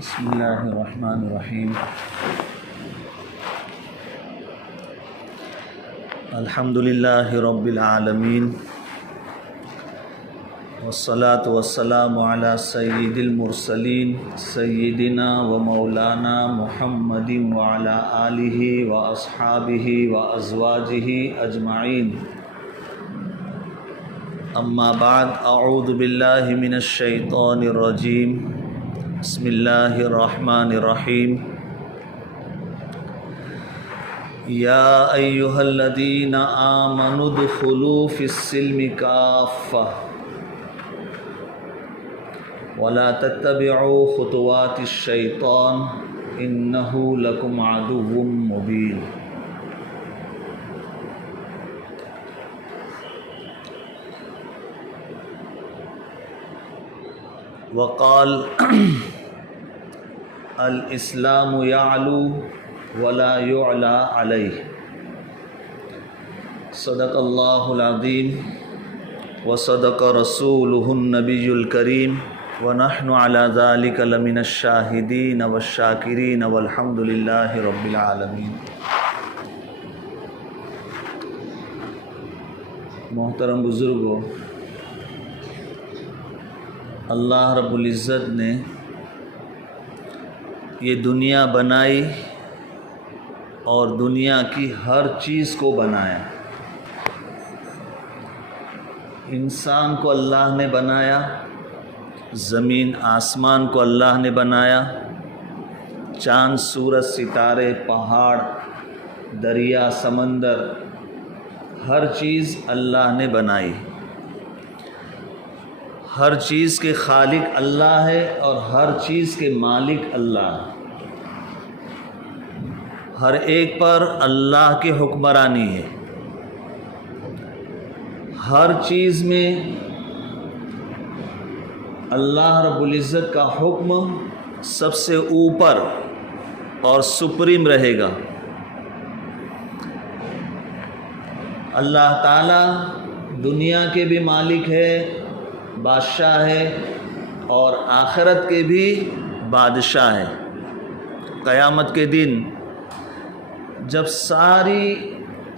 بسم اللہ الرحمن الرحیم الحمد للہ رب العالمین والصلاة والسلام علی سید المرسلین سیدنا و مولانا محمد وعلی آلہ و اصحابہ و ازواجہ اجمعین اما بعد اعوذ باللہ من الشیطان الرجیم بسم اللہ الرحمن الرحیم یا ایہا الذین آمنوا ادخلوا فی السلم کافہ ولا تتبعوا خطوات الشیطان انہ لکم عدو مبین۔ وقال الاسلام یعلو ولا یعلی علیہ۔ صدق اللہ العظیم وصدق رسولہ النبی الکریم ونحن علی ذلک لمن الشاہدین والشاکرین والحمد للہ رب العالمین۔ محترم بزرگوں، اللہ رب العزت نے یہ دنیا بنائی اور دنیا کی ہر چیز کو بنایا۔ انسان کو اللہ نے بنایا، زمین آسمان کو اللہ نے بنایا، چاند سورج ستارے پہاڑ دریا سمندر ہر چیز اللہ نے بنائی۔ ہر چیز کے خالق اللہ ہے اور ہر چیز کے مالک اللہ ہے۔ ہر ایک پر اللہ کی حکمرانی ہے۔ ہر چیز میں اللہ رب العزت کا حکم سب سے اوپر اور سپریم رہے گا۔ اللہ تعالی دنیا کے بھی مالک ہے، بادشاہ ہے، اور آخرت کے بھی بادشاہ ہے۔ قیامت کے دن جب ساری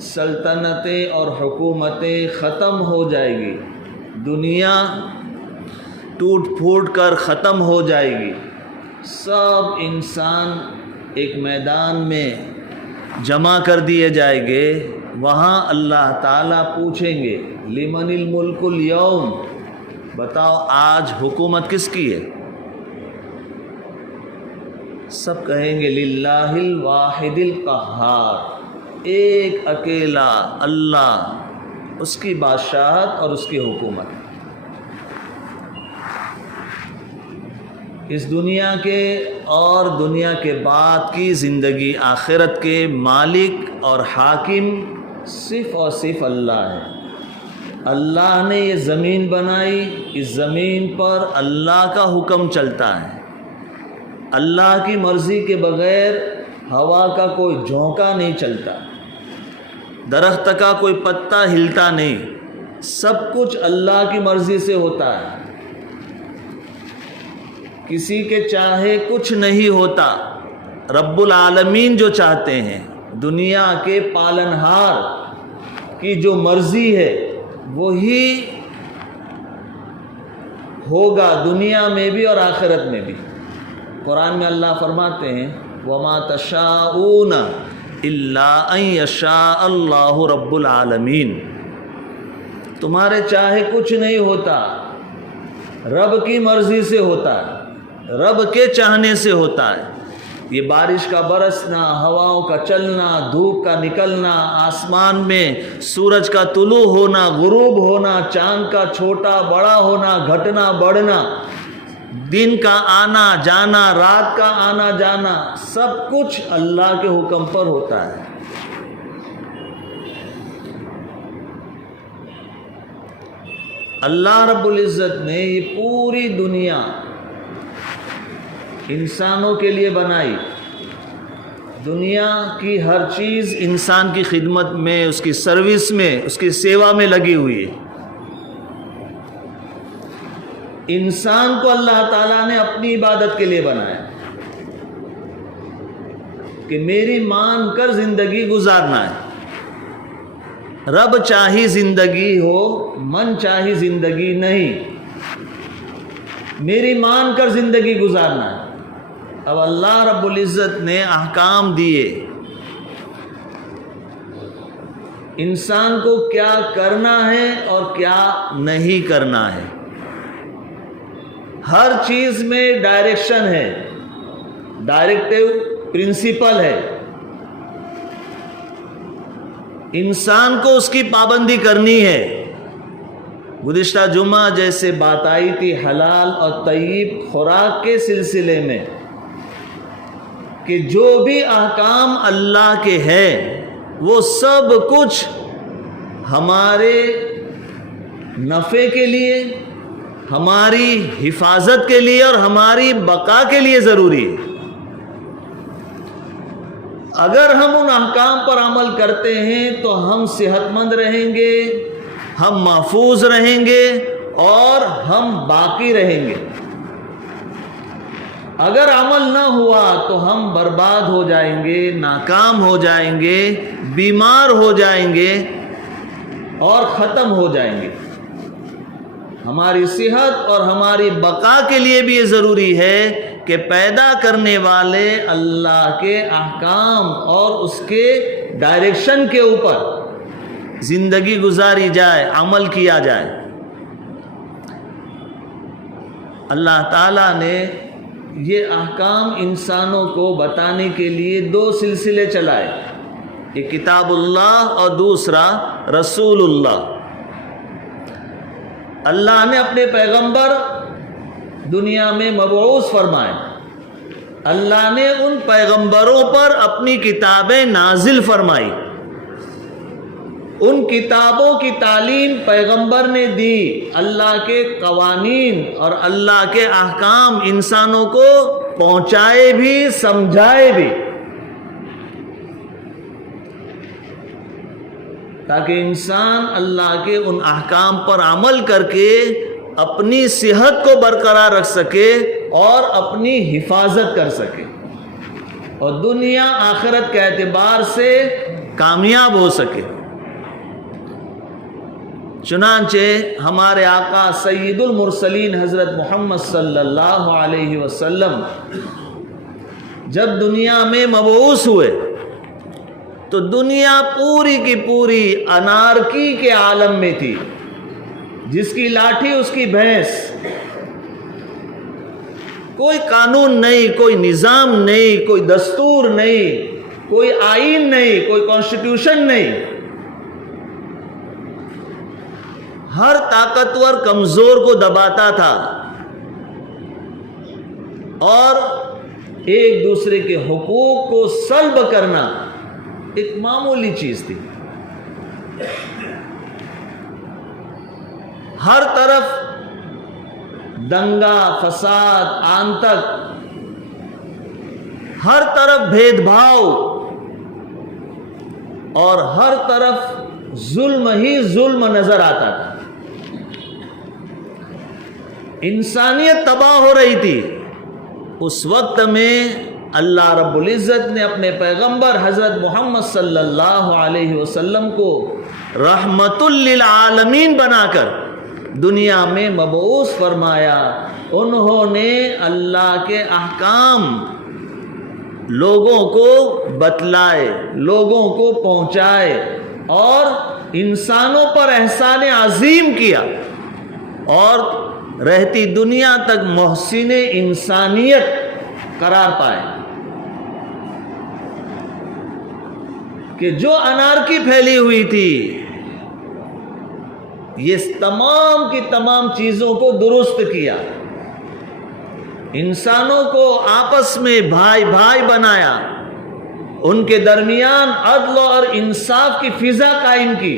سلطنتیں اور حکومتیں ختم ہو جائے گی، دنیا ٹوٹ پھوٹ کر ختم ہو جائے گی، سب انسان ایک میدان میں جمع کر دیے جائیں گے، وہاں اللہ تعالیٰ پوچھیں گے لمن الملک اليوم، بتاؤ آج حکومت کس کی ہے؟ سب کہیں گے للہ الواحد القہار، ایک اکیلا اللہ، اس کی بادشاہت اور اس کی حکومت۔ اس دنیا کے اور دنیا کے بعد کی زندگی آخرت کے مالک اور حاکم صرف اور صرف اللہ ہے۔ اللہ نے یہ زمین بنائی، اس زمین پر اللہ کا حکم چلتا ہے۔ اللہ کی مرضی کے بغیر ہوا کا کوئی جھونکا نہیں چلتا، درخت کا کوئی پتا ہلتا نہیں، سب کچھ اللہ کی مرضی سے ہوتا ہے۔ کسی کے چاہے کچھ نہیں ہوتا، رب العالمین جو چاہتے ہیں، دنیا کے پالنہار کی جو مرضی ہے وہی ہوگا، دنیا میں بھی اور آخرت میں بھی۔ قرآن میں اللہ فرماتے ہیں وَمَا تَشَاءُونَ إِلَّا أَن يَشَاءَ اللَّهُ رَبُّ الْعَالَمِينَ، تمہارے چاہے کچھ نہیں ہوتا، رب کی مرضی سے ہوتا ہے، رب کے چاہنے سے ہوتا ہے۔ یہ بارش کا برسنا، ہواؤں کا چلنا، دھوپ کا نکلنا، آسمان میں سورج کا طلوع ہونا، غروب ہونا، چاند کا چھوٹا بڑا ہونا، گھٹنا بڑھنا، دن کا آنا جانا، رات کا آنا جانا، سب کچھ اللہ کے حکم پر ہوتا ہے۔ اللہ رب العزت نے یہ پوری دنیا انسانوں کے لیے بنائی۔ دنیا کی ہر چیز انسان کی خدمت میں، اس کی سروس میں، اس کی سیوا میں لگی ہوئی ہے۔ انسان کو اللہ تعالیٰ نے اپنی عبادت کے لیے بنایا۔ کہ میری مان کر زندگی گزارنا ہے۔ رب چاہی زندگی ہو، من چاہی زندگی نہیں، میری مان کر زندگی گزارنا ہے۔ اب اللہ رب العزت نے احکام دیے انسان کو کیا کرنا ہے اور کیا نہیں کرنا ہے۔ ہر چیز میں ڈائریکشن ہے، ڈائریکٹیو پرنسپل ہے، انسان کو اس کی پابندی کرنی ہے۔ گزشتہ جمعہ جیسے بات آئی تھی حلال اور طیب خوراک کے سلسلے میں کہ جو بھی احکام اللہ کے ہیں وہ سب کچھ ہمارے نفع کے لیے، ہماری حفاظت کے لیے اور ہماری بقا کے لیے ضروری ہے۔ اگر ہم ان احکام پر عمل کرتے ہیں تو ہم صحت مند رہیں گے، ہم محفوظ رہیں گے اور ہم باقی رہیں گے۔ اگر عمل نہ ہوا تو ہم برباد ہو جائیں گے، ناکام ہو جائیں گے، بیمار ہو جائیں گے اور ختم ہو جائیں گے۔ ہماری صحت اور ہماری بقا کے لیے بھی یہ ضروری ہے کہ پیدا کرنے والے اللہ کے احکام اور اس کے ڈائریکشن کے اوپر زندگی گزاری جائے، عمل کیا جائے۔ اللہ تعالیٰ نے یہ احکام انسانوں کو بتانے کے لیے دو سلسلے چلائے، ایک کتاب اللہ اور دوسرا رسول اللہ۔ اللہ نے اپنے پیغمبر دنیا میں مبعوث فرمائے، اللہ نے ان پیغمبروں پر اپنی کتابیں نازل فرمائی، ان کتابوں کی تعلیم پیغمبر نے دی، اللہ کے قوانین اور اللہ کے احکام انسانوں کو پہنچائے بھی، سمجھائے بھی، تاکہ انسان اللہ کے ان احکام پر عمل کر کے اپنی صحت کو برقرار رکھ سکے اور اپنی حفاظت کر سکے اور دنیا آخرت کے اعتبار سے کامیاب ہو سکے۔ چنانچہ ہمارے آقا سید المرسلین حضرت محمد صلی اللہ علیہ وسلم جب دنیا میں مبعوث ہوئے تو دنیا پوری کی پوری انارکی کے عالم میں تھی، جس کی لاٹھی اس کی بھینس، کوئی قانون نہیں، کوئی نظام نہیں، کوئی دستور نہیں، کوئی آئین نہیں، کوئی کانسٹیٹیوشن نہیں۔ ہر طاقتور کمزور کو دباتا تھا اور ایک دوسرے کے حقوق کو سلب کرنا ایک معمولی چیز تھی۔ ہر طرف دنگا فساد، آنتک، ہر طرف بھید بھاؤ اور ہر طرف ظلم ہی ظلم نظر آتا تھا۔ انسانیت تباہ ہو رہی تھی۔ اس وقت میں اللہ رب العزت نے اپنے پیغمبر حضرت محمد صلی اللہ علیہ وسلم کو رحمت للعالمین بنا کر دنیا میں مبعوث فرمایا۔ انہوں نے اللہ کے احکام لوگوں کو بتلائے، لوگوں کو پہنچائے اور انسانوں پر احسان عظیم کیا اور رہتی دنیا تک محسن انسانیت قرار پائے کہ جو انارکی پھیلی ہوئی تھی یہ تمام کی تمام چیزوں کو درست کیا، انسانوں کو آپس میں بھائی بھائی بنایا، ان کے درمیان عدل اور انصاف کی فضا قائم کی۔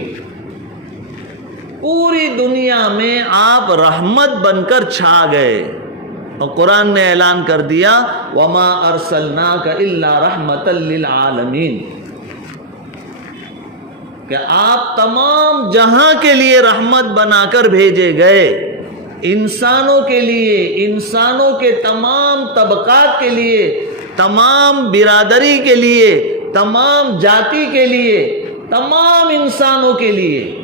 پوری دنیا میں آپ رحمت بن کر چھا گئے اور قرآن نے اعلان کر دیا وَمَا أَرْسَلْنَاكَ إِلَّا رَحْمَةً لِّلْعَالَمِينَ کہ آپ تمام جہاں کے لیے رحمت بنا کر بھیجے گئے، انسانوں کے لیے، انسانوں کے تمام طبقات کے لیے تمام برادری کے لیے، تمام جاتی کے لیے، تمام انسانوں کے لیے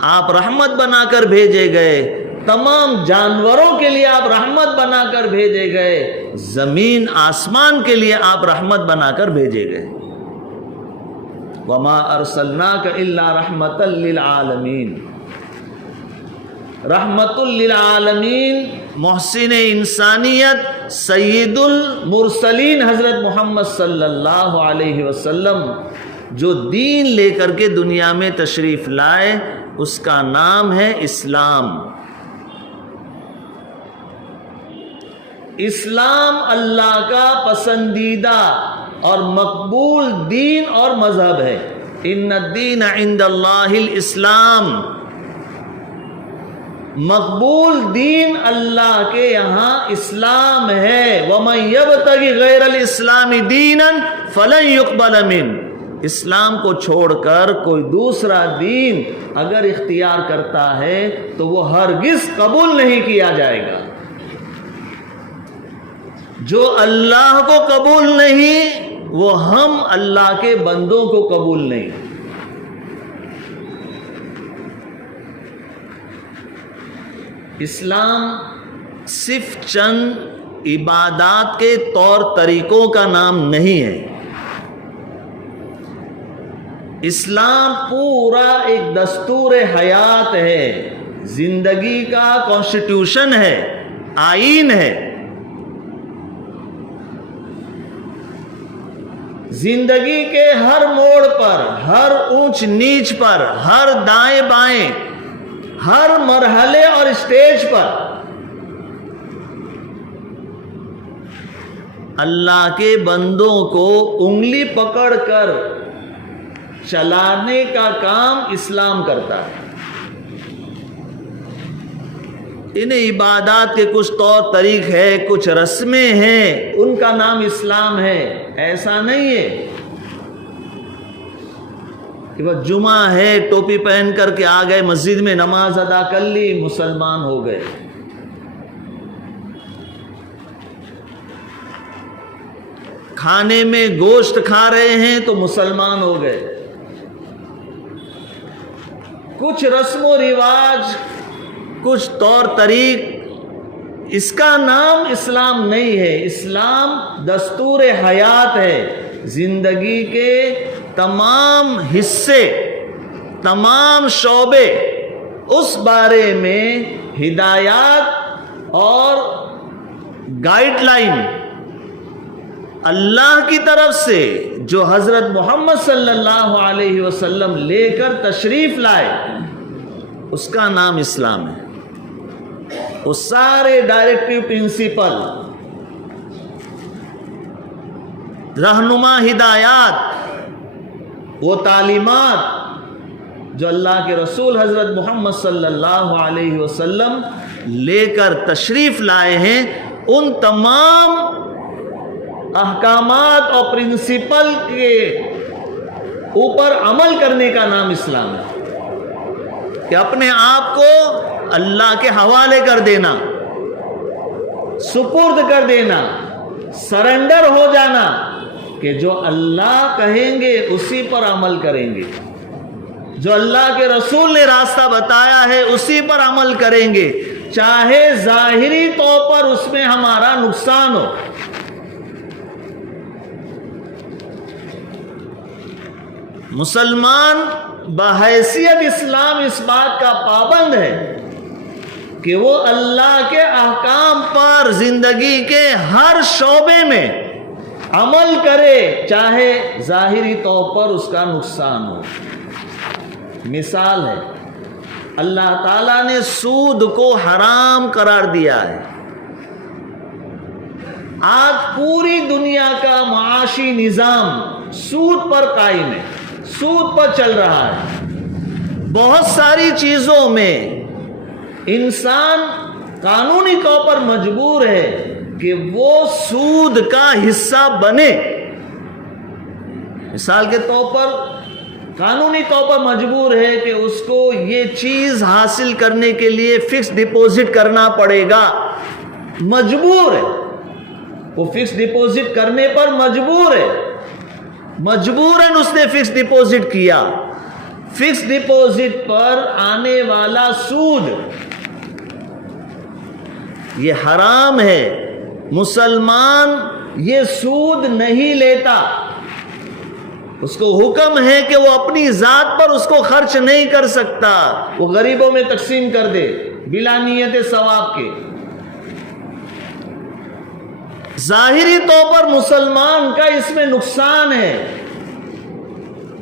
آپ رحمت بنا کر بھیجے گئے، تمام جانوروں کے لیے آپ رحمت بنا کر بھیجے گئے، زمین آسمان کے لیے آپ رحمت بنا کر بھیجے گئے۔ وَمَا أَرْسَلْنَاكَ إِلَّا رَحْمَةً لِّلْعَالَمِينَ۔ رحمت للعالمین، محسن انسانیت، سید المرسلین حضرت محمد صلی اللہ علیہ وسلم جو دین لے کر کے دنیا میں تشریف لائے، اس کا نام ہے اسلام۔ اسلام اللہ کا پسندیدہ اور مقبول دین اور مذہب ہے۔ ان الدین عند اللہ الاسلام، مقبول دین اللہ کے یہاں اسلام ہے۔ وَمَن يَبْتَغِ غَيْرَ الْإِسْلَامِ دِينًا فَلَن يُقْبَلَ مِنْهُ، اسلام کو چھوڑ کر کوئی دوسرا دین اگر اختیار کرتا ہے تو وہ ہرگز قبول نہیں کیا جائے گا۔ جو اللہ کو قبول نہیں، وہ ہم اللہ کے بندوں کو قبول نہیں۔ اسلام صرف چند عبادات کے طور طریقوں کا نام نہیں ہے، اسلام پورا ایک دستور حیات ہے، زندگی کا کانسٹیٹیوشن ہے، آئین ہے۔ زندگی کے ہر موڑ پر، ہر اونچ نیچ پر، ہر دائیں بائیں، ہر مرحلے اور اسٹیج پر اللہ کے بندوں کو انگلی پکڑ کر چلانے کا کام اسلام کرتا ہے۔ ان عبادات کے کچھ طور طریق ہے، کچھ رسمیں ہیں، ان کا نام اسلام ہے۔ ایسا نہیں ہے کہ وہ جمعہ ہے ٹوپی پہن کر کے آ گئے، مسجد میں نماز ادا کر لی، مسلمان ہو گئے۔ کھانے میں گوشت کھا رہے ہیں تو مسلمان ہو گئے۔ کچھ رسم و رواج، کچھ طور طریق، اس کا نام اسلام نہیں ہے۔ اسلام دستور حیات ہے، زندگی کے تمام حصے، تمام شعبے، اس بارے میں ہدایات اور گائیڈ لائن اللہ کی طرف سے جو حضرت محمد صلی اللہ علیہ وسلم لے کر تشریف لائے، اس کا نام اسلام ہے۔ وہ سارے ڈائریکٹیو پرنسپل، رہنما ہدایات، وہ تعلیمات جو اللہ کے رسول حضرت محمد صلی اللہ علیہ وسلم لے کر تشریف لائے ہیں، ان تمام احکامات اور پرنسپل کے اوپر عمل کرنے کا نام اسلام ہے۔ کہ اپنے آپ کو اللہ کے حوالے کر دینا، سپرد کر دینا، سرنڈر ہو جانا، کہ جو اللہ کہیں گے اسی پر عمل کریں گے، جو اللہ کے رسول نے راستہ بتایا ہے اسی پر عمل کریں گے، چاہے ظاہری طور پر اس میں ہمارا نقصان ہو۔ مسلمان بحیثیت اسلام اس بات کا پابند ہے کہ وہ اللہ کے احکام پر زندگی کے ہر شعبے میں عمل کرے، چاہے ظاہری طور پر اس کا نقصان ہو۔ مثال ہے، اللہ تعالیٰ نے سود کو حرام قرار دیا ہے۔ آج پوری دنیا کا معاشی نظام سود پر قائم ہے، سود پر چل رہا ہے۔ بہت ساری چیزوں میں انسان قانونی طور پر مجبور ہے کہ وہ سود کا حصہ بنے۔ مثال کے طور پر قانونی طور پر مجبور ہے کہ اس کو یہ چیز حاصل کرنے کے لیے فکس ڈپوزٹ کرنا پڑے گا، مجبور ہے۔ وہ فکس ڈپوزٹ کرنے پر مجبور ہے، مجبوراً اس نے فکس ڈپوزٹ کیا. فکس ڈپوزٹ پر آنے والا سود یہ حرام ہے. مسلمان یہ سود نہیں لیتا. اس کو حکم ہے کہ وہ اپنی ذات پر اس کو خرچ نہیں کر سکتا، وہ غریبوں میں تقسیم کر دے بلا نیت ثواب کے. ظاہری طور پر مسلمان کا اس میں نقصان ہے،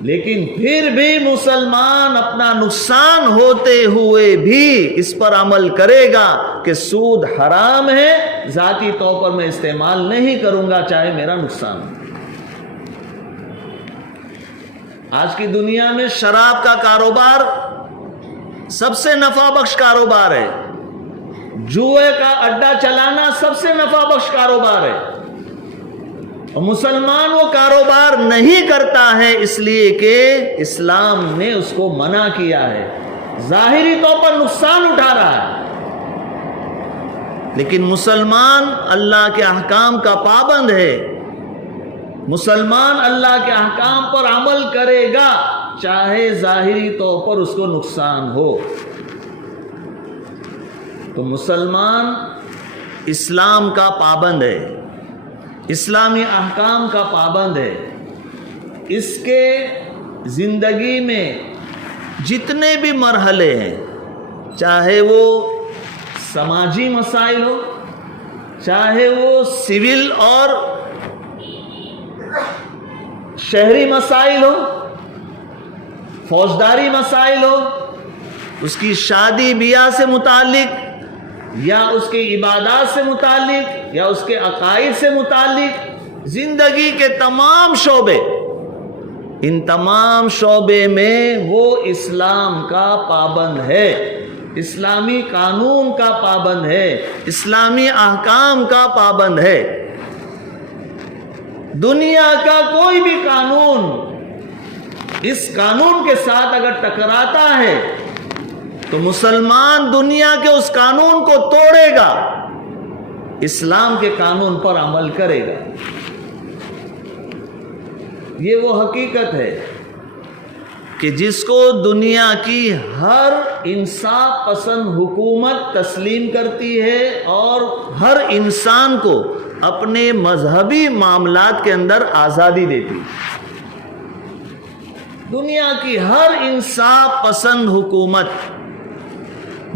لیکن پھر بھی مسلمان اپنا نقصان ہوتے ہوئے بھی اس پر عمل کرے گا کہ سود حرام ہے، ذاتی طور پر میں استعمال نہیں کروں گا چاہے میرا نقصان ہو. آج کی دنیا میں شراب کا کاروبار سب سے نفع بخش کاروبار ہے. جوئے کا اڈا چلانا سب سے نفع بخش کاروبار ہے، اور مسلمان وہ کاروبار نہیں کرتا ہے اس لیے کہ اسلام نے اس کو منع کیا ہے. ظاہری طور پر نقصان اٹھا رہا ہے، لیکن مسلمان اللہ کے احکام کا پابند ہے. مسلمان اللہ کے احکام پر عمل کرے گا چاہے ظاہری طور پر اس کو نقصان ہو. تو مسلمان اسلام کا پابند ہے، اسلامی احکام کا پابند ہے. اس کے زندگی میں جتنے بھی مرحلے ہیں، چاہے وہ سماجی مسائل ہو، چاہے وہ سول اور شہری مسائل ہو، فوجداری مسائل ہو، اس کی شادی بیاہ سے متعلق یا اس کی عبادات سے متعلق یا اس کے عقائد سے متعلق، زندگی کے تمام شعبے، ان تمام شعبے میں وہ اسلام کا پابند ہے، اسلامی قانون کا پابند ہے، اسلامی احکام کا پابند ہے. دنیا کا کوئی بھی قانون اس قانون کے ساتھ اگر ٹکراتا ہے تو مسلمان دنیا کے اس قانون کو توڑے گا، اسلام کے قانون پر عمل کرے گا. یہ وہ حقیقت ہے کہ جس کو دنیا کی ہر انصاف پسند حکومت تسلیم کرتی ہے اور ہر انسان کو اپنے مذہبی معاملات کے اندر آزادی دیتی. دنیا کی ہر انصاف پسند حکومت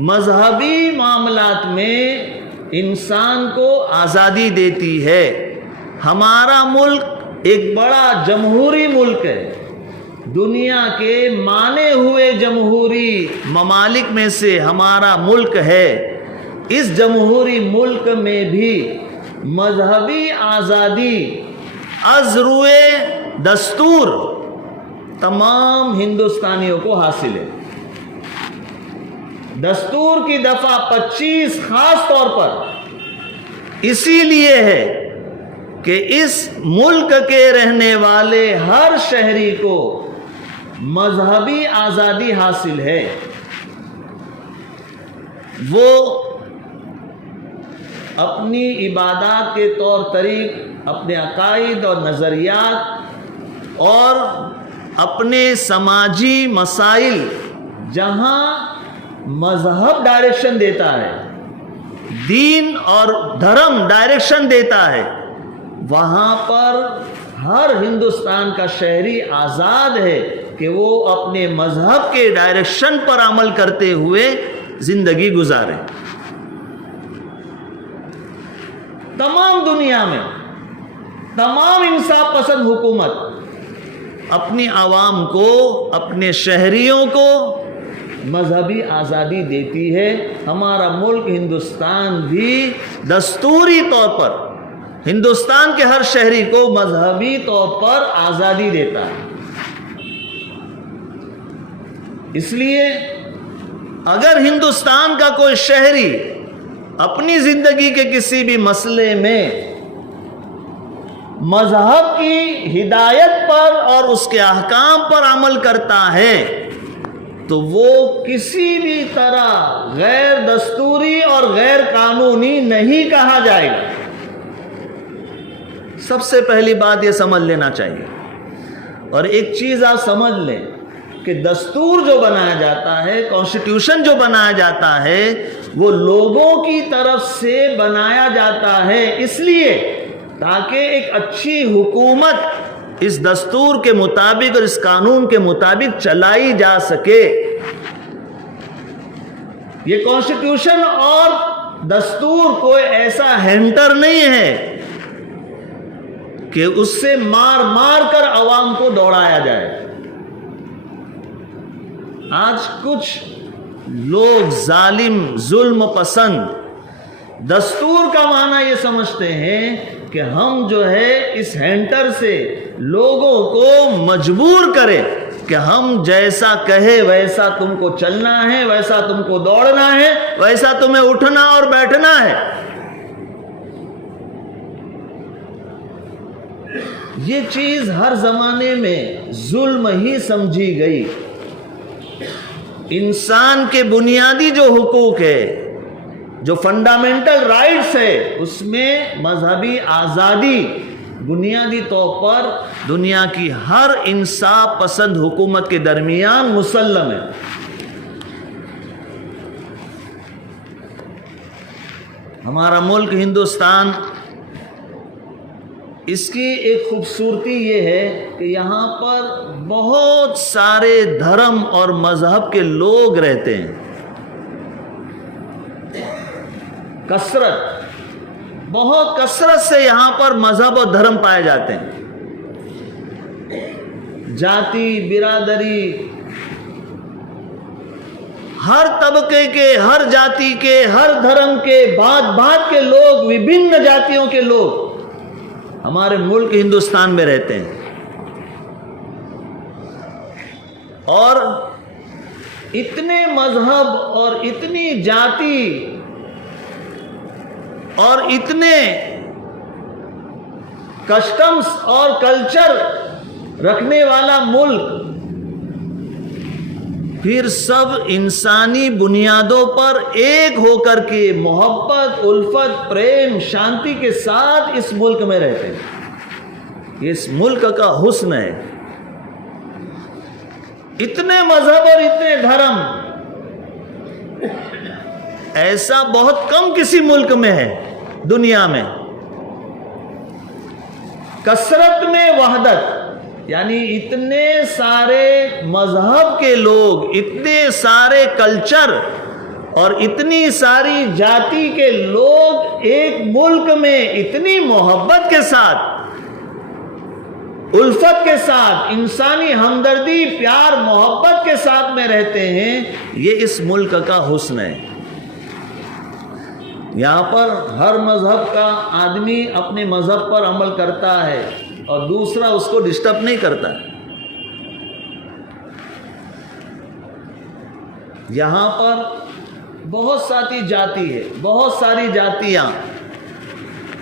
مذہبی معاملات میں انسان کو آزادی دیتی ہے. ہمارا ملک ایک بڑا جمہوری ملک ہے، دنیا کے مانے ہوئے جمہوری ممالک میں سے ہمارا ملک ہے. اس جمہوری ملک میں بھی مذہبی آزادی از روئے دستور تمام ہندوستانیوں کو حاصل ہے. دستور کی دفعہ 25 خاص طور پر اسی لیے ہے کہ اس ملک کے رہنے والے ہر شہری کو مذہبی آزادی حاصل ہے. وہ اپنی عبادات کے طور طریق، اپنے عقائد اور نظریات اور اپنے سماجی مسائل جہاں مذہب ڈائریکشن دیتا ہے، دین اور دھرم ڈائریکشن دیتا ہے، وہاں پر ہر ہندوستان کا شہری آزاد ہے کہ وہ اپنے مذہب کے ڈائریکشن پر عمل کرتے ہوئے زندگی گزارے. تمام دنیا میں تمام انصاف پسند حکومت اپنی عوام کو، اپنے شہریوں کو مذہبی آزادی دیتی ہے. ہمارا ملک ہندوستان بھی دستوری طور پر ہندوستان کے ہر شہری کو مذہبی طور پر آزادی دیتا ہے. اس لیے اگر ہندوستان کا کوئی شہری اپنی زندگی کے کسی بھی مسئلے میں مذہب کی ہدایت پر اور اس کے احکام پر عمل کرتا ہے تو وہ کسی بھی طرح غیر دستوری اور غیر قانونی نہیں کہا جائے گا. سب سے پہلی بات یہ سمجھ لینا چاہیے. اور ایک چیز آپ سمجھ لیں کہ دستور جو بنایا جاتا ہے، کانسٹیٹیوشن جو بنایا جاتا ہے، وہ لوگوں کی طرف سے بنایا جاتا ہے اس لیے تاکہ ایک اچھی حکومت اس دستور کے مطابق اور اس قانون کے مطابق چلائی جا سکے. یہ کانسٹیٹیوشن اور دستور کوئی ایسا ہینٹر نہیں ہے کہ اس سے مار مار کر عوام کو دوڑایا جائے. آج کچھ لوگ ظالم، ظلم پسند دستور کا معنی یہ سمجھتے ہیں کہ ہم جو ہے اس ہینٹر سے لوگوں کو مجبور کریں کہ ہم جیسا کہے ویسا تم کو چلنا ہے، ویسا تم کو دوڑنا ہے، ویسا تمہیں اٹھنا اور بیٹھنا ہے. یہ چیز ہر زمانے میں ظلم ہی سمجھی گئی. انسان کے بنیادی جو حقوق ہے، جو فنڈامنٹل رائٹس ہے، اس میں مذہبی آزادی بنیادی طور پر دنیا کی ہر انصاف پسند حکومت کے درمیان مسلم ہے. ہمارا ملک ہندوستان، اس کی ایک خوبصورتی یہ ہے کہ یہاں پر بہت سارے دھرم اور مذہب کے لوگ رہتے ہیں. بہت کثرت سے یہاں پر مذہب اور دھرم پائے جاتے ہیں. جاتی، برادری، ہر طبقے کے، ہر جاتی کے، ہر دھرم کے، بھات کے لوگ، وبھن جاتیوں کے لوگ ہمارے ملک ہندوستان میں رہتے ہیں. اور اتنے مذہب اور اتنی جاتی اور اتنے کسٹمز اور کلچر رکھنے والا ملک، پھر سب انسانی بنیادوں پر ایک ہو کر کے محبت، الفت، پریم، شانتی کے ساتھ اس ملک میں رہتے ہیں. یہ اس ملک کا حسن ہے. اتنے مذہب اور اتنے دھرم ایسا بہت کم کسی ملک میں ہے دنیا میں. کثرت میں وحدت، یعنی اتنے سارے مذہب کے لوگ، اتنے سارے کلچر اور اتنی ساری جاتی کے لوگ ایک ملک میں اتنی محبت کے ساتھ، الفت کے ساتھ، انسانی ہمدردی، پیار، محبت کے ساتھ میں رہتے ہیں. یہ اس ملک کا حسن ہے. یہاں پر ہر مذہب کا آدمی اپنے مذہب پر عمل کرتا ہے اور دوسرا اس کو ڈسٹرب نہیں کرتا. یہاں پر بہت ساری جاتی ہے، بہت ساری جاتیاں،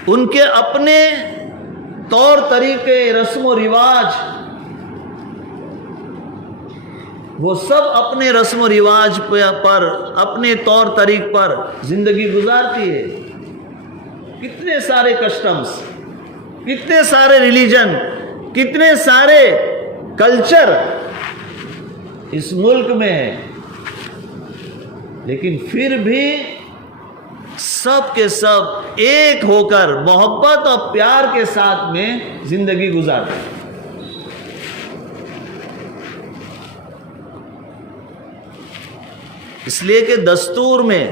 ان کے اپنے طور طریقے، رسم و رواج، وہ سب اپنے رسم و رواج پر، اپنے طور طریق پر زندگی گزارتی ہے. کتنے سارے کسٹمز، کتنے سارے ریلیجن، کتنے سارے کلچر اس ملک میں ہیں، لیکن پھر بھی سب کے سب ایک ہو کر محبت اور پیار کے ساتھ میں زندگی گزارتے ہیں. اس لیے کہ دستور میں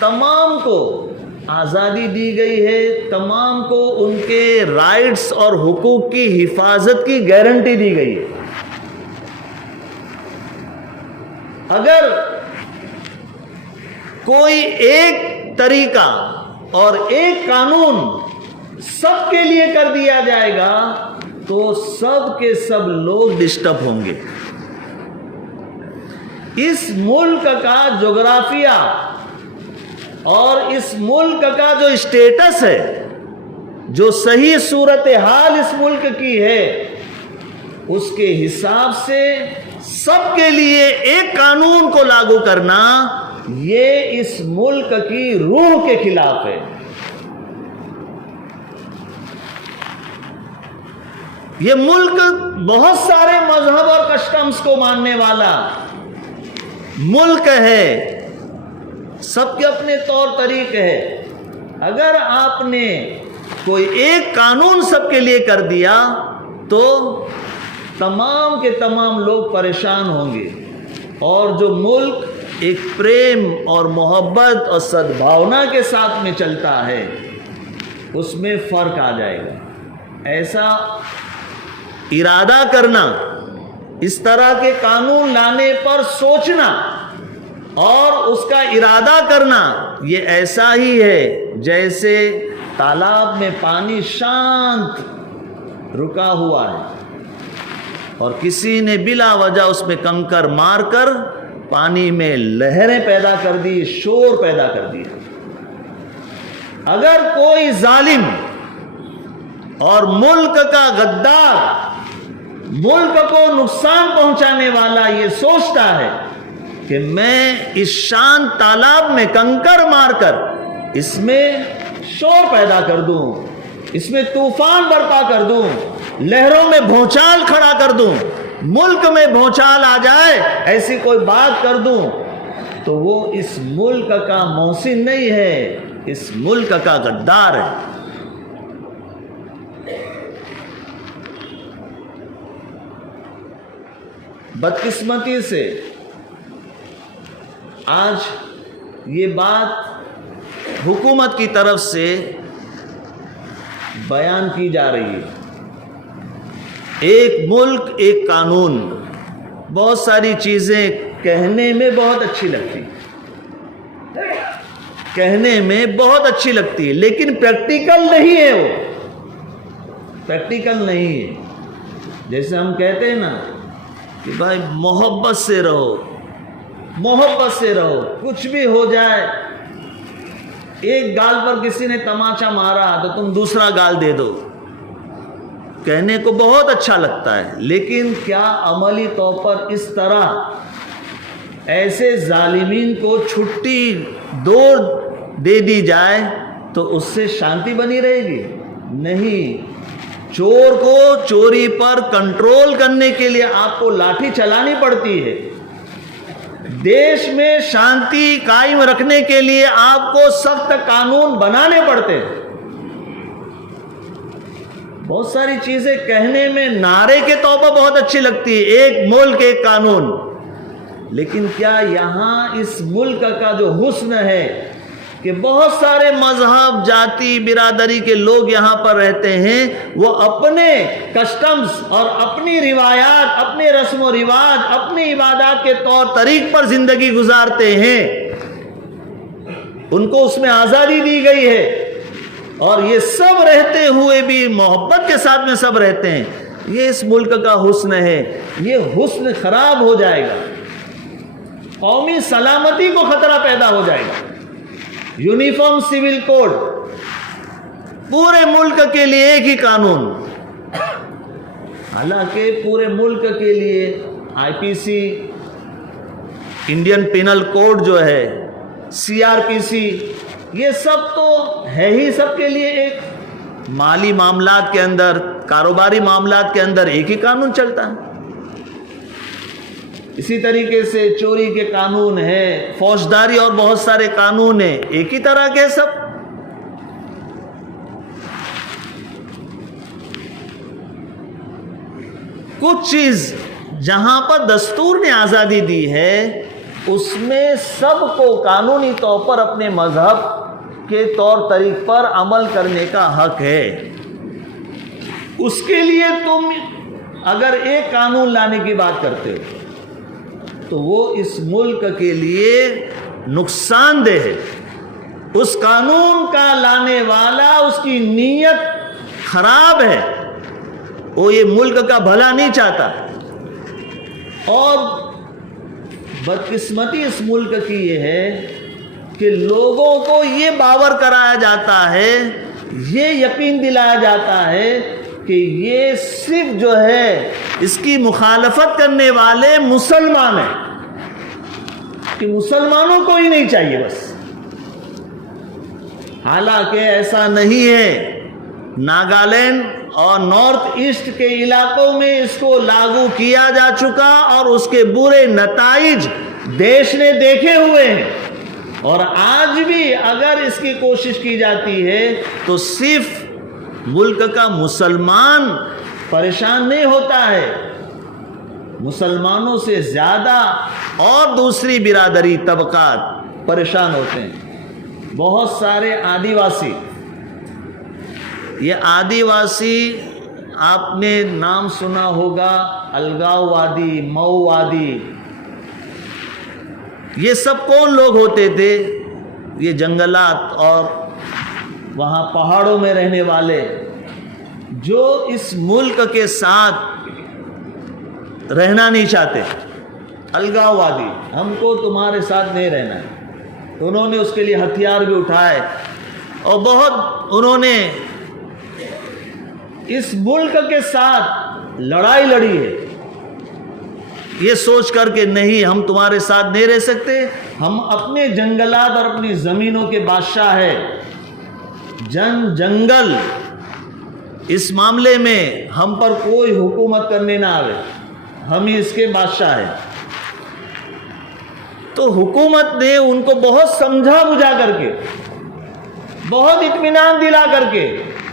تمام کو آزادی دی گئی ہے، تمام کو ان کے رائٹس اور حقوق کی حفاظت کی گارنٹی دی گئی ہے. اگر کوئی ایک طریقہ اور ایک قانون سب کے لیے کر دیا جائے گا تو سب کے سب لوگ ڈسٹرب ہوں گے. اس ملک کا جغرافیہ اور اس ملک کا جو اسٹیٹس ہے، جو صحیح صورتحال اس ملک کی ہے، اس کے حساب سے سب کے لیے ایک قانون کو لاگو کرنا، یہ اس ملک کی روح کے خلاف ہے. یہ ملک بہت سارے مذہب اور کسٹمز کو ماننے والا ملک ہے، سب کے اپنے طور طریقے ہے۔ اگر آپ نے کوئی ایک قانون سب کے لیے کر دیا تو تمام کے تمام لوگ پریشان ہوں گے، اور جو ملک ایک پریم اور محبت اور سدبھاونا کے ساتھ میں چلتا ہے اس میں فرق آ جائے گا۔ ایسا ارادہ کرنا، اس طرح کے قانون لانے پر سوچنا اور اس کا ارادہ کرنا، یہ ایسا ہی ہے جیسے تالاب میں پانی شانت رکا ہوا ہے اور کسی نے بلا وجہ اس میں کنکر مار کر پانی میں لہریں پیدا کر دی، شور پیدا کر دیا۔ اگر کوئی ظالم اور ملک کا غدار، ملک کو نقصان پہنچانے والا یہ سوچتا ہے کہ میں اس شانت تالاب میں کنکر مار کر اس میں شور پیدا کر دوں، اس میں طوفان برپا کر دوں، لہروں میں بھونچال کھڑا کر دوں، ملک میں بھونچال آ جائے، ایسی کوئی بات کر دوں، تو وہ اس ملک کا محسن نہیں ہے، اس ملک کا غدار ہے۔ بدقسمتی سے آج یہ بات حکومت کی طرف سے بیان کی جا رہی ہے، ایک ملک ایک قانون۔ بہت ساری چیزیں کہنے میں بہت اچھی لگتی، کہنے میں بہت اچھی لگتی ہے، لیکن پریکٹیکل نہیں ہے، وہ پریکٹیکل نہیں ہے۔ جیسے ہم کہتے ہیں نا کہ بھائی محبت سے رہو، محبت سے رہو، کچھ بھی ہو جائے، ایک گال پر کسی نے تماچا مارا تو تم دوسرا گال دے دو، کہنے کو بہت اچھا لگتا ہے، لیکن کیا عملی طور پر اس طرح ایسے ظالمین کو چھٹی دور دے دی جائے تو اس سے شانتی بنی رہے گی؟ نہیں۔ چور کو چوری پر کنٹرول کرنے کے لیے آپ کو لاٹھی چلانی پڑتی ہے، دیش میں شانتی قائم رکھنے کے لیے آپ کو سخت قانون بنانے پڑتے ہیں۔ بہت ساری چیزیں کہنے میں نعرے کے طور پر بہت اچھی لگتی ہے، ایک ملک ایک قانون، لیکن کیا یہاں اس ملک کا جو حسن ہے کہ بہت سارے مذہب، جاتی، برادری کے لوگ یہاں پر رہتے ہیں، وہ اپنے کسٹمز اور اپنی روایات، اپنے رسم و رواج، اپنی عبادات کے طور طریق پر زندگی گزارتے ہیں، ان کو اس میں آزادی دی گئی ہے، اور یہ سب رہتے ہوئے بھی محبت کے ساتھ میں سب رہتے ہیں۔ یہ اس ملک کا حسن ہے۔ یہ حسن خراب ہو جائے گا، قومی سلامتی کو خطرہ پیدا ہو جائے گا۔ یونیفارم سول کوڈ، پورے ملک کے لیے ایک ہی قانون، حالانکہ پورے ملک کے لیے آئی پی سی، انڈین پینل کوڈ جو ہے، سی آر پی سی، یہ سب تو ہے ہی سب کے لیے ایک۔ مالی معاملات کے اندر، کاروباری معاملات کے اندر ایک ہی قانون چلتا ہے۔ اسی طریقے سے چوری کے قانون ہے، فوجداری اور بہت سارے قانون ہیں، ایک ہی طرح کے سب۔ کچھ چیز جہاں پر دستور نے آزادی دی ہے، اس میں سب کو قانونی طور پر اپنے مذہب کے طور طریق پر عمل کرنے کا حق ہے۔ اس کے لیے تم اگر ایک قانون لانے کی بات کرتے ہو تو وہ اس ملک کے لیے نقصان دہ ہے۔ اس قانون کا لانے والا، اس کی نیت خراب ہے، وہ یہ ملک کا بھلا نہیں چاہتا۔ اور بدقسمتی اس ملک کی یہ ہے کہ لوگوں کو یہ باور کرایا جاتا ہے، یہ یقین دلایا جاتا ہے کہ یہ صرف جو ہے اس کی مخالفت کرنے والے مسلمان ہیں، کہ مسلمانوں کو ہی نہیں چاہیے بس۔ حالانکہ ایسا نہیں ہے۔ ناگالینڈ اور نارتھ ایسٹ کے علاقوں میں اس کو لاگو کیا جا چکا اور اس کے برے نتائج دیش نے دیکھے ہوئے ہیں. اور آج بھی اگر اس کی کوشش کی جاتی ہے تو صرف ملک کا مسلمان پریشان نہیں ہوتا ہے، مسلمانوں سے زیادہ اور دوسری برادری طبقات پریشان ہوتے ہیں. بہت سارے آدیواسی، یہ آدیواسی آپ نے نام سنا ہوگا، الگاؤ وادی، مئو وادی، یہ سب کون لوگ ہوتے تھے؟ یہ جنگلات اور وہاں پہاڑوں میں رہنے والے جو اس ملک کے ساتھ رہنا نہیں چاہتے. الگاؤ وادی، ہم کو تمہارے ساتھ نہیں رہنا ہے. تو انہوں نے اس کے لیے ہتھیار بھی اٹھائے اور بہت انہوں نے اس ملک کے ساتھ لڑائی لڑی ہے، یہ سوچ کر کہ نہیں ہم تمہارے ساتھ نہیں رہ سکتے، ہم اپنے جنگلات اور اپنی زمینوں کے بادشاہ ہیں. جنگل اس معاملے میں ہم پر کوئی حکومت کرنے نہ آوے، ہم ہی اس کے بادشاہ ہیں. تو حکومت نے ان کو بہت سمجھا بجھا کر کے، بہت اطمینان دلا کر کے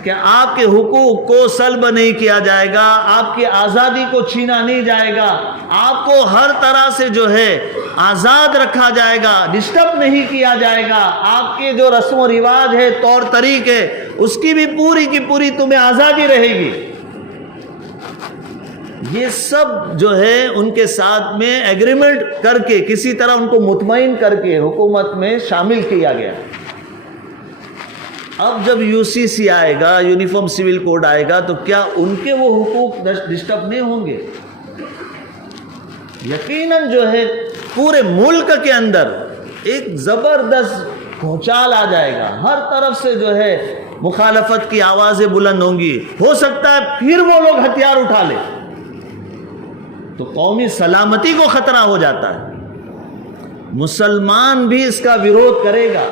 کہ آپ کے حقوق کو سلب نہیں کیا جائے گا، آپ کی آزادی کو چھینا نہیں جائے گا، آپ کو ہر طرح سے جو ہے آزاد رکھا جائے گا، ڈسٹرب نہیں کیا جائے گا، آپ کے جو رسم و رواج ہے، طور طریقے، اس کی بھی پوری کی پوری تمہیں آزادی رہے گی. یہ سب جو ہے ان کے ساتھ میں ایگریمنٹ کر کے کسی طرح ان کو مطمئن کر کے حکومت میں شامل کیا گیا. اب جب UCC آئے گا، یونیفارم سول کوڈ آئے گا، تو کیا ان کے وہ حقوق ڈسٹرب نہیں ہوں گے؟ یقیناً جو ہے پورے ملک کے اندر ایک زبردست بھونچال آ جائے گا، ہر طرف سے جو ہے مخالفت کی آوازیں بلند ہوں گی. ہو سکتا ہے پھر وہ لوگ ہتھیار اٹھا لیں تو قومی سلامتی کو خطرہ ہو جاتا ہے. مسلمان بھی اس کا ویرودھ کرے گا،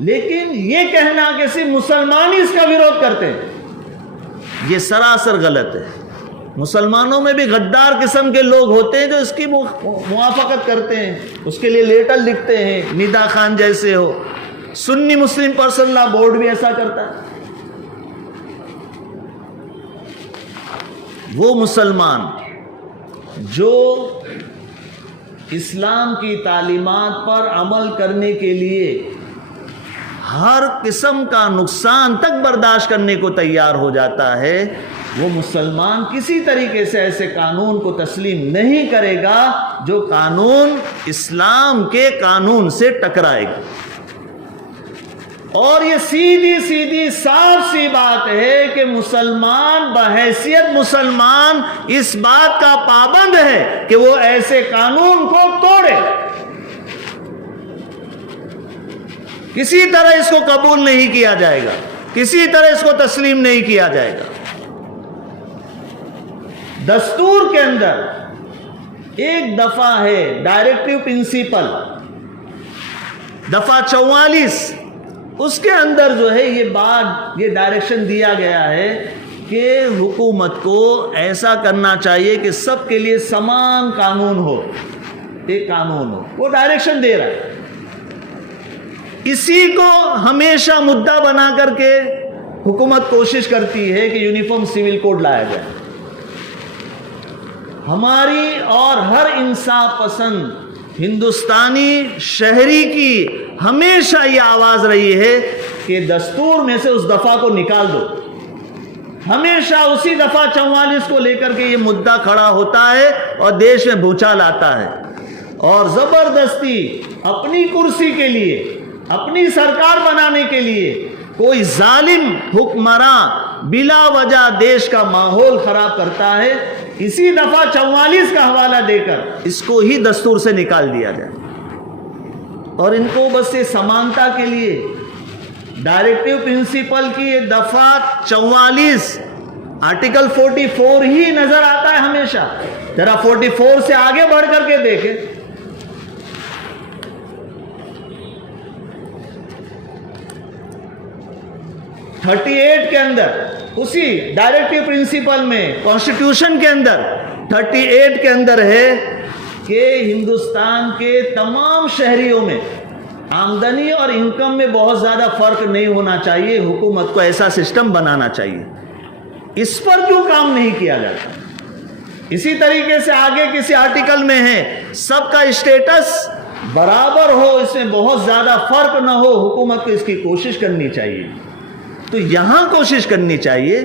لیکن یہ کہنا کہ صرف مسلمان ہی اس کا ویرودھ کرتے ہیں، یہ سراسر غلط ہے. مسلمانوں میں بھی غدار قسم کے لوگ ہوتے ہیں جو اس کی موافقت کرتے ہیں، اس کے لیے لیٹر لکھتے ہیں. ندا خان جیسے ہو، سنی مسلم پرسنل لا بورڈ بھی ایسا کرتا ہے. وہ مسلمان جو اسلام کی تعلیمات پر عمل کرنے کے لیے ہر قسم کا نقصان تک برداشت کرنے کو تیار ہو جاتا ہے، وہ مسلمان کسی طریقے سے ایسے قانون کو تسلیم نہیں کرے گا جو قانون اسلام کے قانون سے ٹکرائے گا. اور یہ سیدھی صاف سی بات ہے کہ مسلمان بحیثیت مسلمان اس بات کا پابند ہے کہ وہ ایسے قانون کو توڑے. کسی طرح اس کو قبول نہیں کیا جائے گا، کسی طرح اس کو تسلیم نہیں کیا جائے گا. دستور کے اندر ایک دفعہ ہے ڈائریکٹیو پرنسپل دفعہ 44، اس کے اندر جو ہے یہ ڈائریکشن دیا گیا ہے کہ حکومت کو ایسا کرنا چاہیے کہ سب کے لیے سمان قانون ہو، ایک قانون ہو. وہ ڈائریکشن دے رہا ہے. اسی کو ہمیشہ مدعا بنا کر کے حکومت کوشش کرتی ہے کہ یونیفارم سول کوڈ لایا جائے. ہماری اور ہر انصاف پسند ہندوستانی شہری کی ہمیشہ یہ آواز رہی ہے کہ دستور میں سے اس دفعہ کو نکال دو. ہمیشہ اسی دفعہ 44 کو لے کر کے یہ مدعا کھڑا ہوتا ہے اور دیش میں بھونچال آتا ہے، اور زبردستی اپنی کرسی کے لیے، اپنی سرکار بنانے کے لیے کوئی ظالم حکمراں بلا وجہ دیش کا ماحول خراب کرتا ہے. اسی دفعہ 44 کا حوالہ دے کر اس کو ہی دستور سے نکال دیا جائے، اور ان کو بس یہ سمانتا کے لیے ڈائریکٹیو پرنسپل کی دفعہ 44 آرٹیکل 44 ہی نظر آتا ہے ہمیشہ. ذرا 44 سے آگے بڑھ کر کے دیکھیں. 38 کے اندر، اسی ڈائریکٹو پرنسپل میں، کانسٹیٹیوشن کے اندر 38 کے اندر ہے کہ ہندوستان کے تمام شہریوں میں آمدنی اور انکم میں بہت زیادہ فرق نہیں ہونا چاہیے، حکومت کو ایسا سسٹم بنانا چاہیے۔ اس پر کیوں کام نہیں کیا جاتا؟ اسی طریقے سے آگے کسی آرٹیکل میں ہے سب کا اسٹیٹس برابر ہو، اس میں بہت زیادہ فرق نہ ہو، حکومت کو اس کی کوشش کرنی چاہیے۔ تو یہاں کوشش کرنی چاہیے،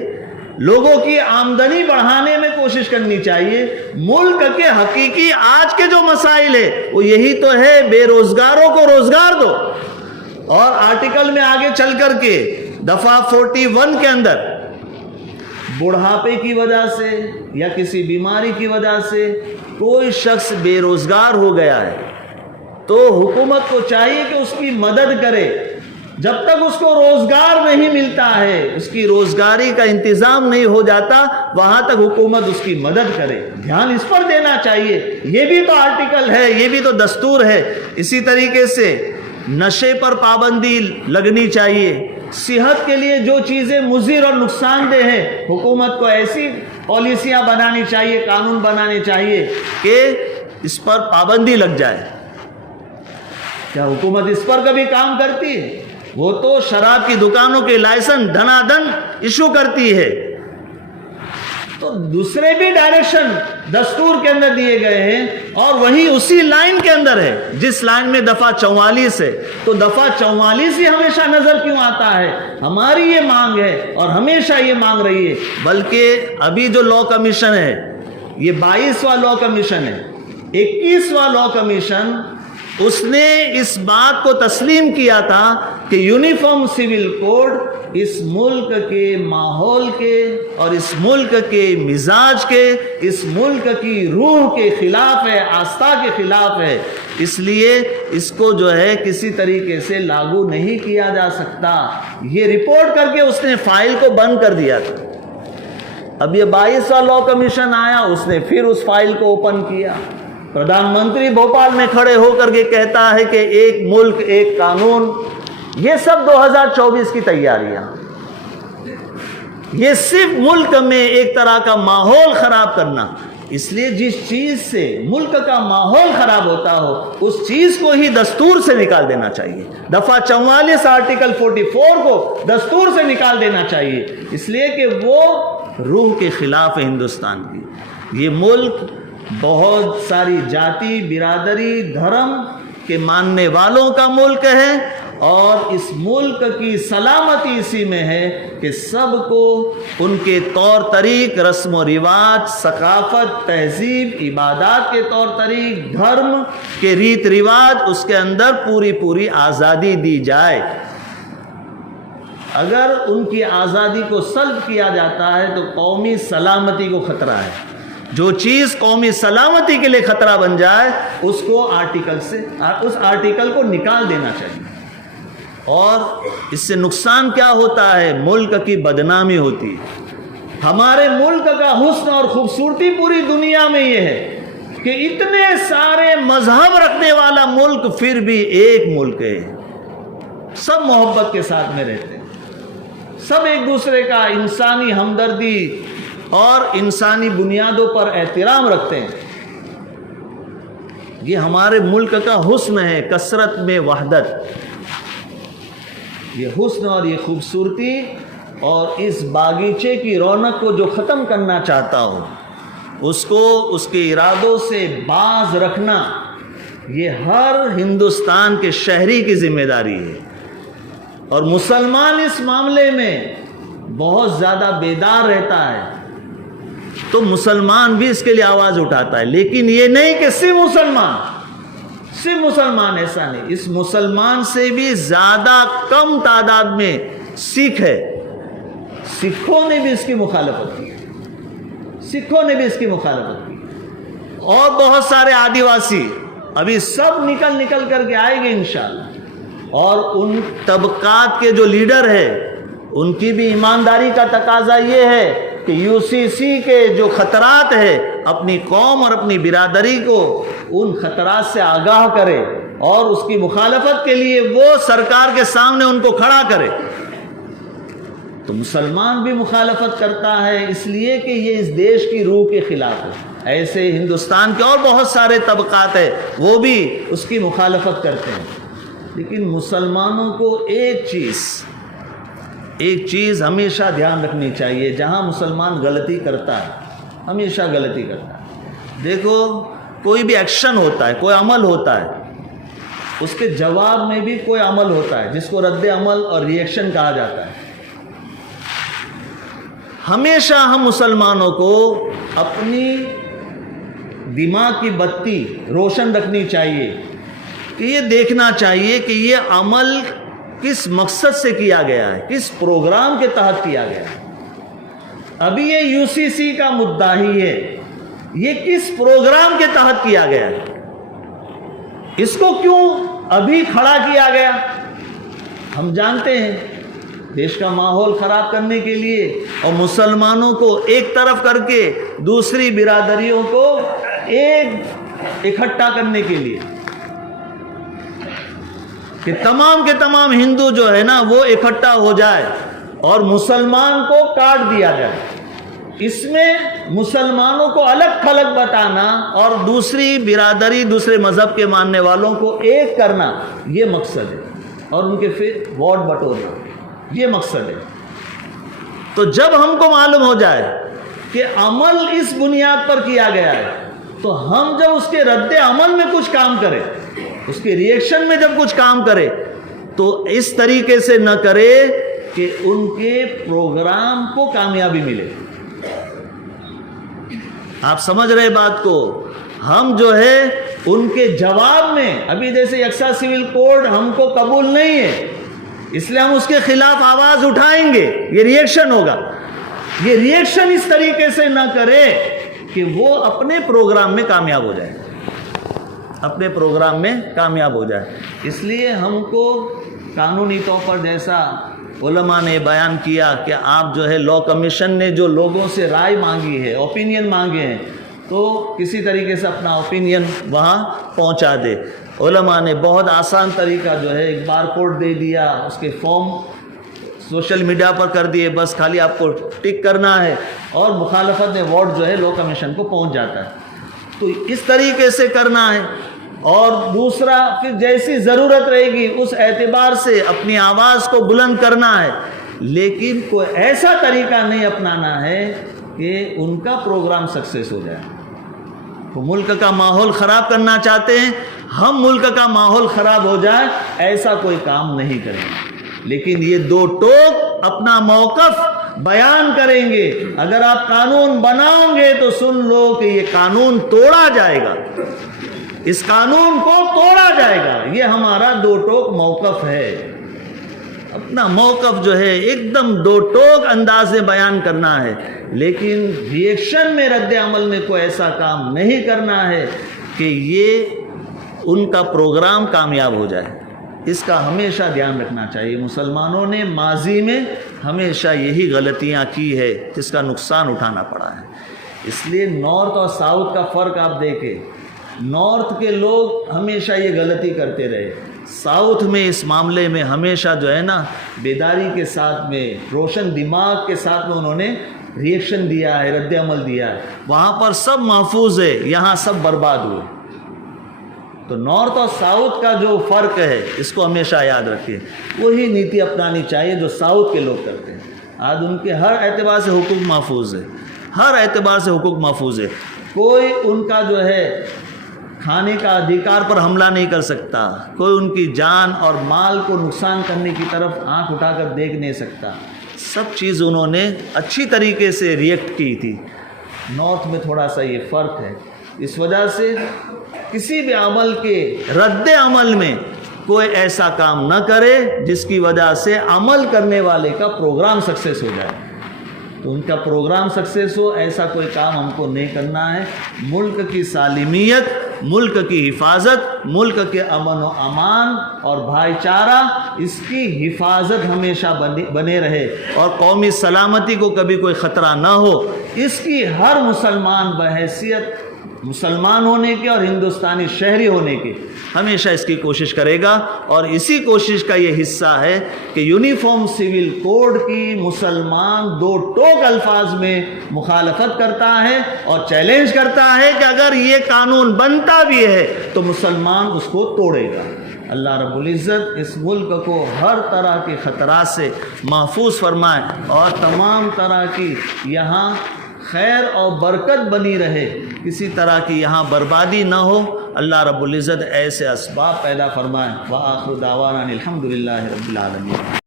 لوگوں کی آمدنی بڑھانے میں کوشش کرنی چاہیے۔ ملک کے حقیقی آج کے جو مسائل ہے وہ یہی تو ہے، بے روزگاروں کو روزگار دو۔ اور آرٹیکل میں آگے چل کر کے دفعہ 41 کے اندر بڑھاپے کی وجہ سے یا کسی بیماری کی وجہ سے کوئی شخص بے روزگار ہو گیا ہے تو حکومت کو چاہیے کہ اس کی مدد کرے۔ جب تک اس کو روزگار نہیں ملتا ہے، اس کی روزگاری کا انتظام نہیں ہو جاتا، وہاں تک حکومت اس کی مدد کرے، دھیان اس پر دینا چاہیے۔ یہ بھی تو آرٹیکل ہے، یہ بھی تو دستور ہے۔ اسی طریقے سے نشے پر پابندی لگنی چاہیے۔ صحت کے لیے جو چیزیں مضر اور نقصان دہ ہیں، حکومت کو ایسی پالیسیاں بنانی چاہیے، قانون بنانے چاہیے کہ اس پر پابندی لگ جائے۔ کیا حکومت اس پر کبھی کام کرتی ہے؟ وہ تو شراب کی دکانوں کے لائسنس دھنا دھن ایشو کرتی ہے۔ تو دوسرے بھی ڈائریکشن دستور کے اندر دیے گئے ہیں اور وہی اسی لائن کے اندر ہے جس لائن میں دفعہ 44 ہے۔ تو دفعہ 44 ہی ہمیشہ نظر کیوں آتا ہے؟ ہماری یہ مانگ ہے اور ہمیشہ یہ مانگ رہی ہے، بلکہ ابھی جو لا کمیشن ہے یہ 22واں لا کمیشن ہے، 21واں لا کمیشن، اس نے اس بات کو تسلیم کیا تھا کہ یونیفارم سول کوڈ اس ملک کے ماحول کے اور اس ملک کے مزاج کے، اس ملک کی روح کے خلاف ہے، آستھا کے خلاف ہے، اس لیے اس کو جو ہے کسی طریقے سے لاگو نہیں کیا جا سکتا۔ یہ رپورٹ کر کے اس نے فائل کو بند کر دیا تھا۔ اب یہ 22واں لا کمیشن آیا، اس نے پھر اس فائل کو اوپن کیا۔ پردھان منتری بھوپال میں کھڑے ہو کر کے کہتا ہے کہ ایک ملک ایک قانون، یہ سب 2024 کی تیاریاں، یہ صرف ملک میں ایک طرح کا ماحول خراب کرنا۔ اس لیے جس چیز سے ملک کا ماحول خراب ہوتا ہو اس چیز کو ہی دستور سے نکال دینا چاہیے۔ دفعہ 44 آرٹیکل 44 کو دستور سے نکال دینا چاہیے، اس لیے کہ وہ روح کے خلاف ہے ہندوستان کی۔ یہ ملک بہت ساری جاتی، برادری، دھرم کے ماننے والوں کا ملک ہے اور اس ملک کی سلامتی اسی میں ہے کہ سب کو ان کے طور طریق، رسم و رواج، ثقافت، تہذیب، عبادات کے طور طریق، دھرم کے ریت رواج، اس کے اندر پوری آزادی دی جائے۔ اگر ان کی آزادی کو سلب کیا جاتا ہے تو قومی سلامتی کو خطرہ ہے۔ جو چیز قومی سلامتی کے لیے خطرہ بن جائے اس کو اس آرٹیکل کو نکال دینا چاہیے۔ اور اس سے نقصان کیا ہوتا ہے؟ ملک کی بدنامی ہوتی ہے۔ ہمارے ملک کا حسن اور خوبصورتی پوری دنیا میں یہ ہے کہ اتنے سارے مذہب رکھنے والا ملک پھر بھی ایک ملک ہے، سب محبت کے ساتھ میں رہتے ہیں، سب ایک دوسرے کا انسانی ہمدردی اور انسانی بنیادوں پر احترام رکھتے ہیں۔ یہ ہمارے ملک کا حسن ہے، کثرت میں وحدت۔ یہ حسن اور یہ خوبصورتی اور اس باغیچے کی رونق کو جو ختم کرنا چاہتا ہو اس کو اس کے ارادوں سے باز رکھنا، یہ ہر ہندوستان کے شہری کی ذمہ داری ہے۔ اور مسلمان اس معاملے میں بہت زیادہ بیدار رہتا ہے تو مسلمان بھی اس کے لیے آواز اٹھاتا ہے۔ لیکن یہ نہیں کہ صرف مسلمان، ایسا نہیں، اس مسلمان سے بھی زیادہ کم تعداد میں سکھ ہے۔ سکھوں نے بھی اس کی مخالفت کی، اور بہت سارے آدیواسی، ابھی سب نکل کر کے آئیں گے انشاءاللہ۔ اور ان طبقات کے جو لیڈر ہیں ان کی بھی ایمانداری کا تقاضا یہ ہے کہ یو سی سی کے جو خطرات ہیں اپنی قوم اور اپنی برادری کو ان خطرات سے آگاہ کرے اور اس کی مخالفت کے لیے وہ سرکار کے سامنے ان کو کھڑا کرے۔ تو مسلمان بھی مخالفت کرتا ہے اس لیے کہ یہ اس دیش کی روح کے خلاف ہے. ایسے ہندوستان کے اور بہت سارے طبقات ہیں وہ بھی اس کی مخالفت کرتے ہیں. لیکن مسلمانوں کو ایک چیز ہمیشہ دھیان رکھنی چاہیے. جہاں مسلمان غلطی کرتا ہے, ہمیشہ غلطی کرتا ہے, دیکھو کوئی بھی ایکشن ہوتا ہے, کوئی عمل ہوتا ہے, اس کے جواب میں بھی کوئی عمل ہوتا ہے جس کو رد عمل اور ری ایکشن کہا جاتا ہے. ہمیشہ ہم مسلمانوں کو اپنی دماغ کی بتی روشن رکھنی چاہیے کہ یہ دیکھنا چاہیے کہ یہ عمل کس مقصد سے کیا گیا ہے, کس پروگرام کے تحت کیا گیا ہے. ابھی یہ یو سی سی کا مدعی ہے, یہ کس پروگرام کے تحت کیا گیا ہے, اس کو کیوں ابھی کھڑا کیا گیا. ہم جانتے ہیں دیش کا ماحول خراب کرنے کے لیے اور مسلمانوں کو ایک طرف کر کے دوسری برادریوں کو اکٹھا کرنے کے لیے کہ تمام کے تمام ہندو جو ہے نا وہ اکٹھا ہو جائے اور مسلمان کو کاٹ دیا جائے. اس میں مسلمانوں کو الگ تھلگ بتانا اور دوسری برادری دوسرے مذہب کے ماننے والوں کو ایک کرنا, یہ مقصد ہے, اور ان کے پھر ووٹ بٹورنا, یہ مقصد ہے. تو جب ہم کو معلوم ہو جائے کہ عمل اس بنیاد پر کیا گیا ہے تو ہم جب اس کے رد عمل میں کچھ کام کریں, اس کے ری ایکشن میں جب کچھ کام کرے تو اس طریقے سے نہ کرے کہ ان کے پروگرام کو کامیابی ملے. آپ سمجھ رہے بات کو. ہم جو ہے ان کے جواب میں, ابھی جیسے یکساں سول کوڈ ہم کو قبول نہیں ہے اس لیے ہم اس کے خلاف آواز اٹھائیں گے, یہ ری ایکشن ہوگا. یہ ری ایکشن اس طریقے سے نہ کرے کہ وہ اپنے پروگرام میں کامیاب ہو جائے, اپنے پروگرام میں کامیاب ہو جائے. اس لیے ہم کو قانونی طور پر جیسا علماء نے بیان کیا کہ آپ جو ہے لا کمیشن نے جو لوگوں سے رائے مانگی ہے, اوپینین مانگے ہیں, تو کسی طریقے سے اپنا اوپینین وہاں پہنچا دے. علماء نے بہت آسان طریقہ جو ہے ایک بار کوڈ دے دیا, اس کے فارم سوشل میڈیا پر کر دیے, بس خالی آپ کو ٹک کرنا ہے اور مخالفت میں ووٹ جو ہے لا کمیشن کو پہنچ جاتا ہے. تو اس طریقے سے کرنا ہے. اور دوسرا پھر جیسی ضرورت رہے گی اس اعتبار سے اپنی آواز کو بلند کرنا ہے, لیکن کوئی ایسا طریقہ نہیں اپنانا ہے کہ ان کا پروگرام سکسیس ہو جائے. وہ ملک کا ماحول خراب کرنا چاہتے ہیں, ہم ملک کا ماحول خراب ہو جائے ایسا کوئی کام نہیں کریں گے. لیکن یہ دو ٹوک اپنا موقف بیان کریں گے. اگر آپ قانون بناؤ گے تو سن لو کہ یہ قانون توڑا جائے گا, اس قانون کو توڑا جائے گا. یہ ہمارا دو ٹوک موقف ہے. اپنا موقف جو ہے ایک دم دو ٹوک انداز میں بیان کرنا ہے, لیکن ری ایکشن میں رد عمل میں کوئی ایسا کام نہیں کرنا ہے کہ یہ ان کا پروگرام کامیاب ہو جائے. اس کا ہمیشہ دھیان رکھنا چاہیے. مسلمانوں نے ماضی میں ہمیشہ یہی غلطیاں کی ہے جس کا نقصان اٹھانا پڑا ہے. اس لیے نارتھ اور ساؤتھ کا فرق آپ دیکھیں. نارتھ کے لوگ ہمیشہ یہ غلطی کرتے رہے, ساؤتھ میں اس معاملے میں ہمیشہ جو ہے نا بیداری کے ساتھ میں, روشن دماغ کے ساتھ میں انہوں نے ری ایکشن دیا ہے, رد عمل دیا ہے. وہاں پر سب محفوظ ہے, یہاں سب برباد ہوئے. تو نارتھ اور ساؤتھ کا جو فرق ہے اس کو ہمیشہ یاد رکھیے. وہی نیتی اپنانی چاہیے جو ساؤتھ کے لوگ کرتے ہیں. آج ان کے ہر اعتبار سے حقوق محفوظ ہے, ہر اعتبار سے حقوق محفوظ ہے. کوئی ان کا جو ہے کھانے کا ادھیکار پر حملہ نہیں کر سکتا, کوئی ان کی جان اور مال کو نقصان کرنے کی طرف آنکھ اٹھا کر دیکھ نہیں سکتا. سب چیز انہوں نے اچھی طریقے سے ریئیکٹ کی تھی. نارتھ میں تھوڑا سا یہ فرق ہے. اس وجہ سے کسی بھی عمل کے رد عمل میں کوئی ایسا کام نہ کرے جس کی وجہ سے عمل کرنے والے کا پروگرام سکسیس ہو جائے. تو ان کا پروگرام سکسیس ہو ایسا کوئی کام ہم کو نہیں کرنا ہے. ملک کی سالمیت, ملک کی حفاظت, ملک کے امن و امان اور بھائی چارہ, اس کی حفاظت ہمیشہ بنے رہے اور قومی سلامتی کو کبھی کوئی خطرہ نہ ہو, اس کی ہر مسلمان بحیثیت مسلمان ہونے کے اور ہندوستانی شہری ہونے کے ہمیشہ اس کی کوشش کرے گا، اور اسی کوشش کا یہ حصہ ہے کہ یونیفارم سول کوڈ کی مسلمان دو ٹوک الفاظ میں مخالفت کرتا ہے اور چیلنج کرتا ہے کہ اگر یہ قانون بنتا بھی ہے تو مسلمان اس کو توڑے گا۔ اللہ رب العزت اس ملک کو ہر طرح کے خطرات سے محفوظ فرمائے اور تمام طرح کی یہاں خیر اور برکت بنی رہے، کسی طرح کی یہاں بربادی نہ ہو۔ اللہ رب العزت ایسے اسباب پیدا فرمائے۔ وآخر دعوانا الحمدللہ رب العالمین۔